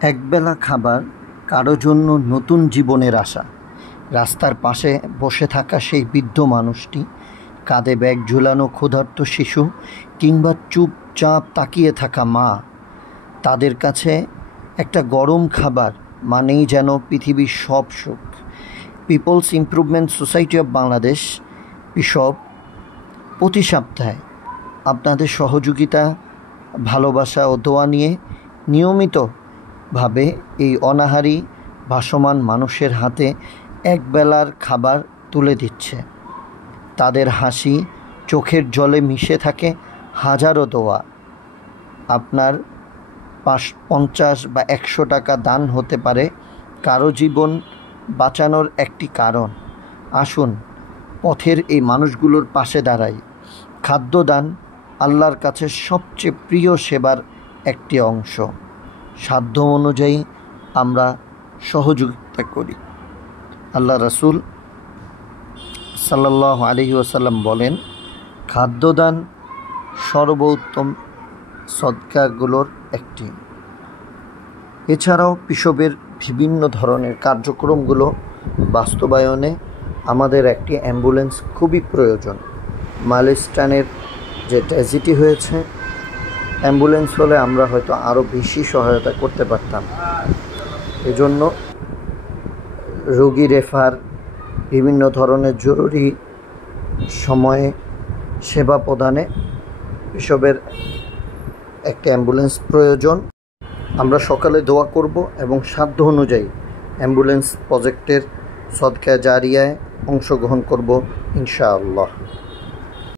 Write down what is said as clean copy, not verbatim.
একবেলা খাবার কারো জন্য নতুন জীবনের আশা। রাস্তার পাশে বসে থাকা সেই বৃদ্ধ মানুষটি, কাঁধে ব্যাগ ঝুলানো ক্ষুধার্ত শিশু, কিংবা চুপচাপ তাকিয়ে থাকা মা, তাদের কাছে একটা গরম খাবার মানেই যেন পৃথিবীর সব সুখ। Peoples improvement society of Bangladesh পিসব প্রতি সপ্তাহে আপনাদের সহযোগিতা, ভালোবাসা ও দোয়া নিয়ে নিয়মিতভাবে এই অনাহারী ভাসমান মানুষের হাতে একবেলার খাবার তুলে দিচ্ছে। তাদের হাসি, চোখের জলে মিশে থাকে হাজারো দোয়া। আপনার 50 বা 100 টাকা দান হতে পারে কারো জীবন বাঁচানোর একটি কারণ। আসুন পথের এই মানুষগুলোর পাশে দাঁড়াই। খাদ্যদান আল্লাহর কাছে সবচেয়ে প্রিয় সেবার একটি অংশ। সাধ্য অনুযায়ী আমরা সহযোগিতা করি। আল্লাহ রাসূল সাল্লাল্লাহু আলাইহি ওয়াসাল্লাম বলেন, খাদ্যদান সর্বোত্তম সদকাগুলোর একটি। এছাড়াও পিসবের বিভিন্ন ধরনের কার্যক্রমগুলো বাস্তবায়নে আমাদের একটি অ্যাম্বুলেন্স খুবই প্রয়োজন। মাইলস্টোনের যে ট্র্যাজেডি হয়েছে, অ্যাম্বুলেন্স হলে আমরা হয়তো আরও বেশি সহায়তা করতে পারতাম। এজন্য রোগী রেফার, বিভিন্ন ধরনের জরুরি সময়ে সেবা প্রদানে পিসবের একটি অ্যাম্বুলেন্স প্রয়োজন। আমরা সকালে দোয়া করব এবং সাধ্য অনুযায়ী অ্যাম্বুলেন্স প্রজেক্টের সদকা জারিয়ায় অংশগ্রহণ করব ইনশাআল্লাহ।